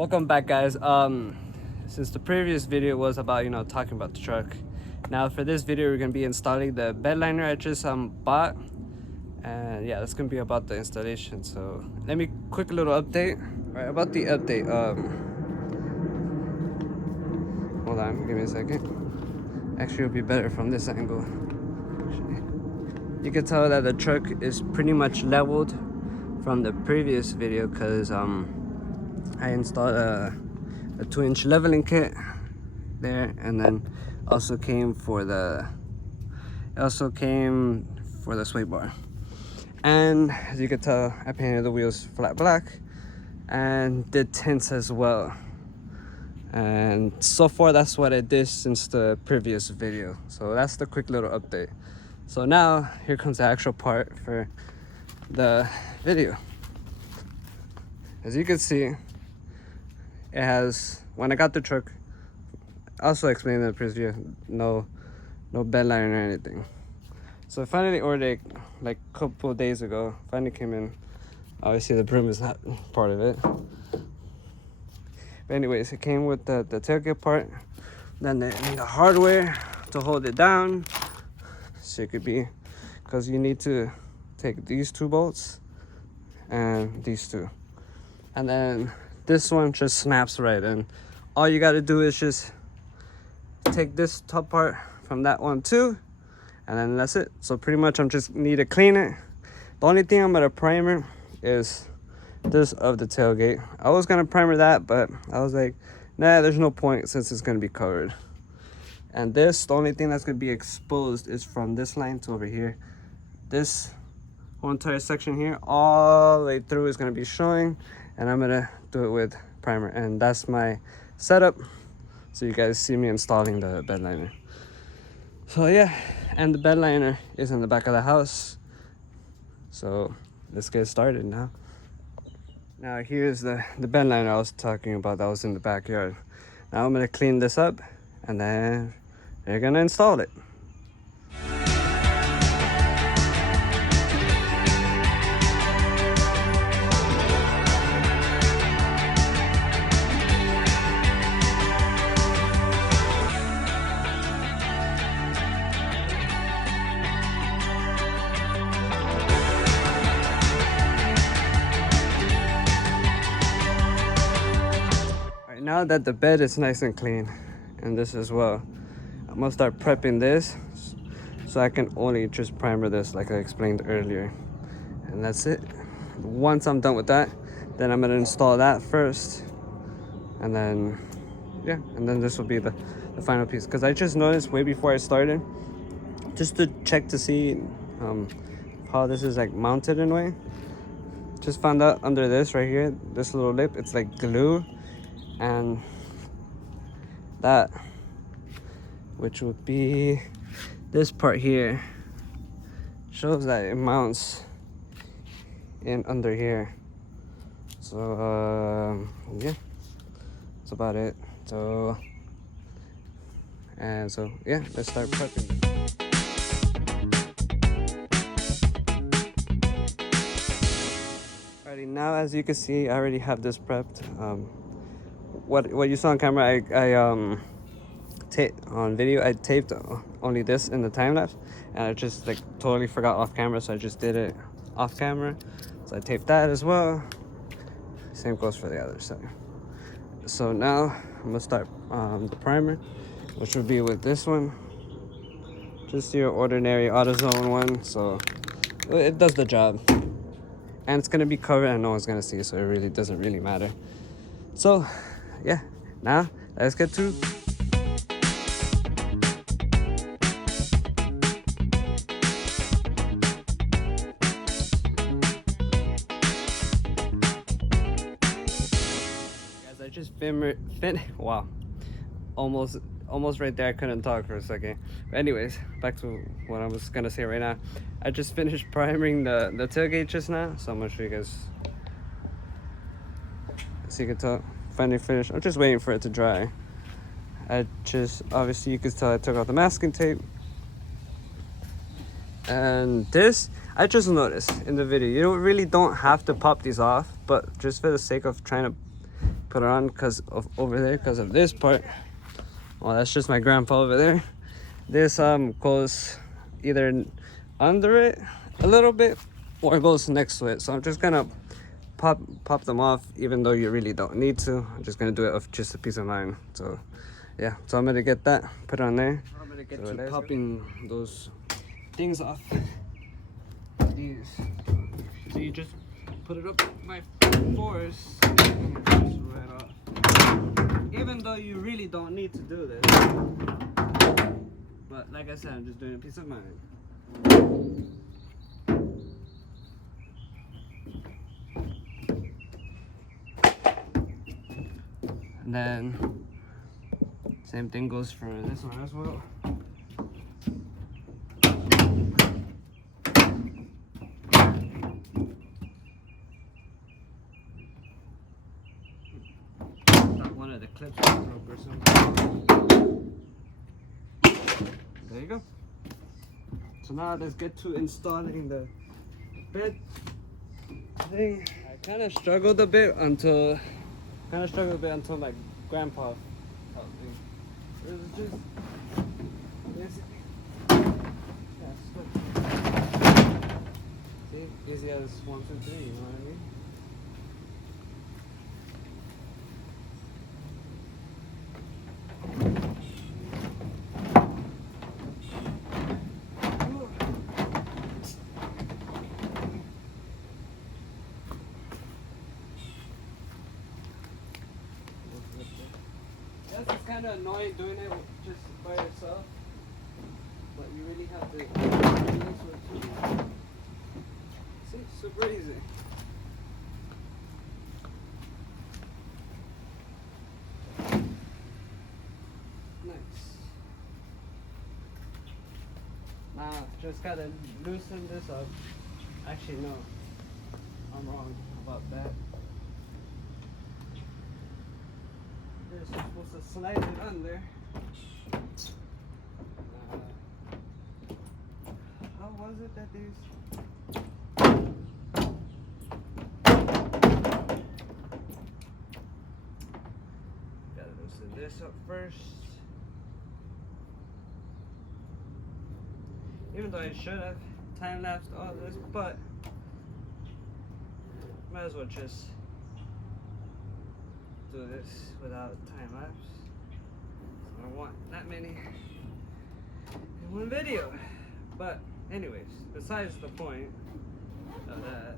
Welcome back, guys. Since the previous video was about talking about the truck, now for this video we're gonna be installing the bedliner I just bought, and yeah, that's gonna be about the installation. So let me quick little update. Right, about the update, hold on, give me a second. Actually, it'll be better from this angle. You can tell that the truck is pretty much leveled from the previous video because I installed a 2-inch leveling kit there, and then also came for the sway bar. And as you can tell, I painted the wheels flat black and did tints as well. And so far that's what I did since the previous video. So that's the quick little update. So now here comes the actual part for the video. As you can see, it has, when I got the truck, also explained in the previous video, no bedliner or anything. So I finally ordered it like a couple of days ago. Finally came in. Obviously the broom is not part of it. But anyways, it came with the tailgate part. Then the hardware to hold it down. So it could be, because you need to take these 2 bolts and these 2. And then this one just snaps right in. All you got to do is just take this top part from that one too, and then that's it. So pretty much I'm just need to clean it. The only thing I'm gonna primer is this of the tailgate. I was gonna primer that, but I was like, nah, there's no point since it's gonna be covered. And this, the only thing that's gonna be exposed is from this line to over here. This whole entire section here, all the way through, is gonna be showing, and I'm gonna do it with primer. And that's my setup, so you guys see me installing the bedliner. So yeah, and the bedliner is in the back of the house. So let's get started now. Now here's the bedliner I was talking about that was in the backyard. Now I'm gonna clean this up, and then they're gonna install it. Now that the bed is nice and clean, and this as well, I'm gonna start prepping this so I can only just primer this like I explained earlier. And that's it. Once I'm done with that, then I'm gonna install that first, and then yeah, and then this will be the final piece. Because I just noticed way before I started, just to check to see how this is like mounted in a way, just found out under this right here, this little lip, it's like glue. And that, which would be this part here, shows that it mounts in under here. So yeah, that's about it. So yeah, let's start prepping. Alrighty, now as you can see, I already have this prepped. What you saw on camera, on video, I taped only this in the time lapse, and I just like totally forgot off camera, so I just did it off camera. So I taped that as well. Same goes for the other side. So now I'm gonna start the primer, which would be with this one, just your ordinary AutoZone one. So it does the job, and it's gonna be covered and no one's gonna see, so it really doesn't really matter. So yeah, now let's get to guys. I just wow, almost right there. I couldn't talk for a second. But anyways, back to what I was gonna say right now. I just finished primering the tailgate just now, so I'm gonna show you guys so you can tell. Finally finished. I'm just waiting for it to dry. Obviously you can tell I took out the masking tape. And this, I just noticed in the video, you really don't have to pop these off, but just for the sake of trying to put it on because of over there, because of this part. Well, that's just my grandpa over there. This goes either under it a little bit or goes next to it. So I'm just gonna pop them off, even though you really don't need to. I'm just gonna do it of just a peace of mind. So yeah, so I'm gonna get that put on there. I'm gonna get to popping those things off. These. So you just put it up by force and it comes right off. Even though you really don't need to do this. But like I said, I'm just doing a peace of mind. And then same thing goes for this one as well. Thought one of the clips was broke or something. There you go. So now let's get to installing the bed thing. I kind of struggled a bit until my grandpa helped me. It was just basically, see, easy as 1, 2, 3. You know what I mean? Yes, it's kind of annoying doing it just by yourself, but you really have to do this with two. See, super easy. Nice. Now, just gotta loosen this up. Actually, no, I'm wrong about that. You're supposed to slide it under. How was it that these? Gotta loosen this up first. Even though I should have time-lapsed all this, but might as well just do this without time lapse. I don't want that many in one video. But anyways, besides the point of that,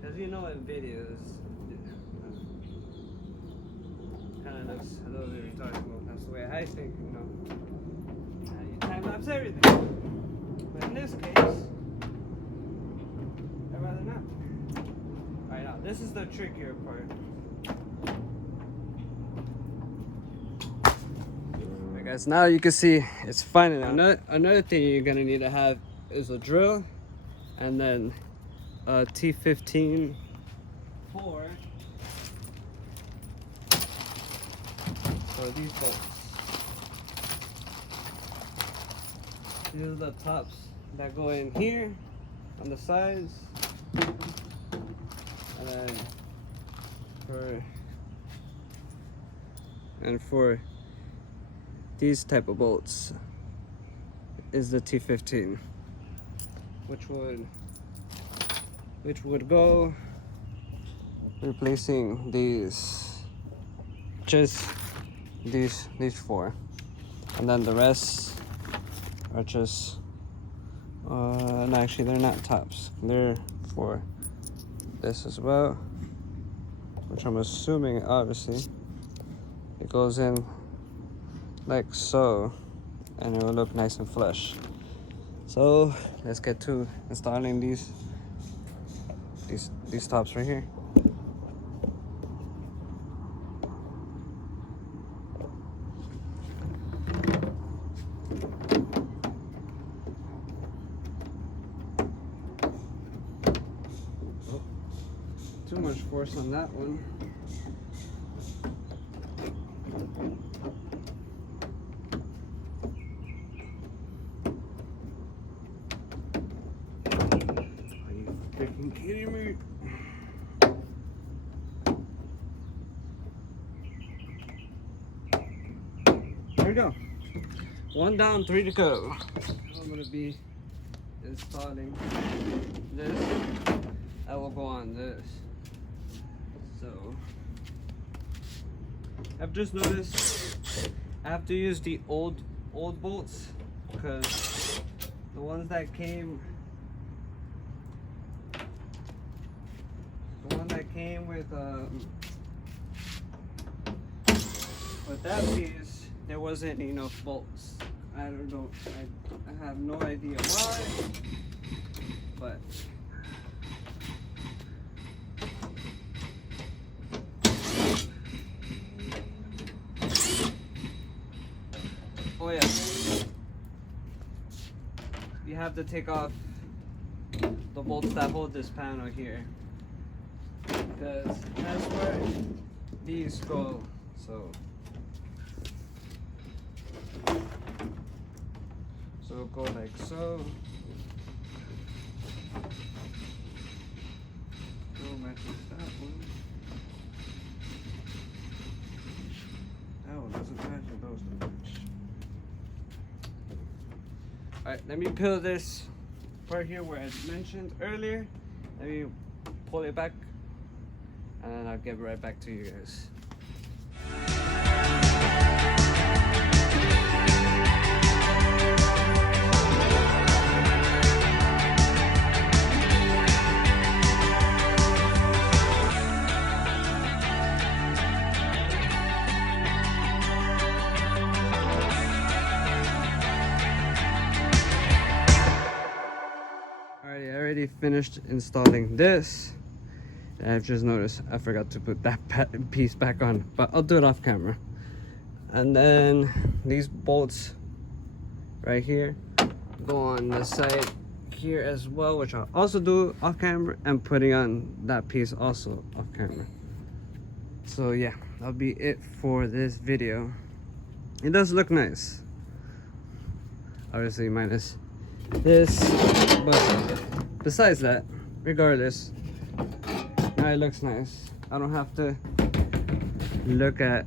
because you know in videos kind of looks a little bit retarded. Well, that's the way I think, you know. You time lapse everything. But in this case, I'd rather not. Alright, now this is the trickier part. Alright guys, now you can see it's fine now. Another thing you're gonna need to have is a drill and then a T15 for these bolts. These are the tops that go in here on the sides, and then for these type of bolts is the T15, which would go replacing these, just these 4, and then the rest are just no, actually they're not tops, they're for this as well, which I'm assuming obviously it goes in like so and it will look nice and flush. So let's get to installing these tops right here. Too much force on that one. Freaking kidding me? There we go. 1 down, 3 to go. I'm gonna be installing this. I will go on this. So I've just noticed I have to use the old bolts because the ones that came with that piece, there wasn't enough bolts. I don't know. I have no idea why, but oh yeah, you have to take off the bolts that hold this panel here, because that's where these go. So go like so. Go matches that one. That one doesn't match, and those don't match. Alright, let me peel this part here where I mentioned earlier. Let me pull it back, and then I'll get right back to you guys. Alrighty, I already finished installing this. I've just noticed I forgot to put that piece back on, but I'll do it off camera. And then these bolts right here go on the side here as well, which I'll also do off camera, and putting on that piece also off camera. So yeah, that'll be it for this video. It does look nice, obviously minus this, but besides that, regardless, it looks nice. I don't have to look at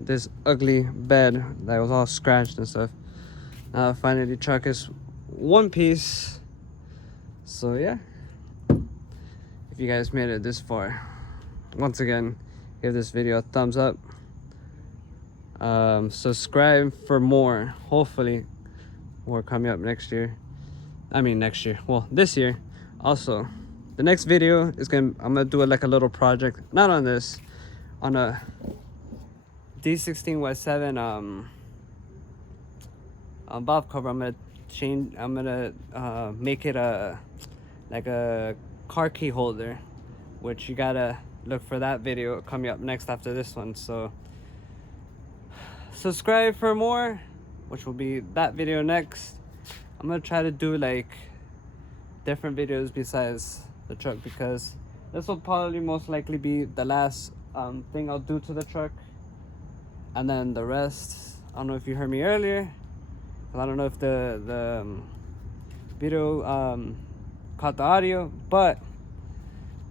this ugly bed that was all scratched and stuff. Finally, the truck is one piece. So yeah, if you guys made it this far, once again, give this video a thumbs up. Subscribe for more. Hopefully more coming up next year. Well, this year. Also, the next video is I'm gonna do like a little project, not on this, on a D16Y7 valve cover. I'm gonna make it like a car key holder, which you gotta look for that video coming up next after this one. So subscribe for more, which will be that video next. I'm gonna try to do like different videos besides the truck, because this will probably most likely be the last thing I'll do to the truck, and then the rest, I don't know if you heard me earlier, I don't know if the video caught the audio, but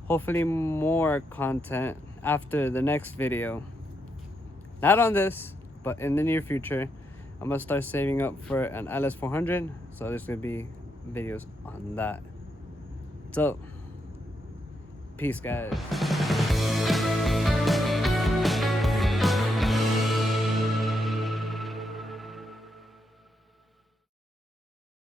hopefully more content after the next video, not on this, but in the near future. I'm gonna start saving up for an LS400, so there's gonna be videos on that. So peace, guys.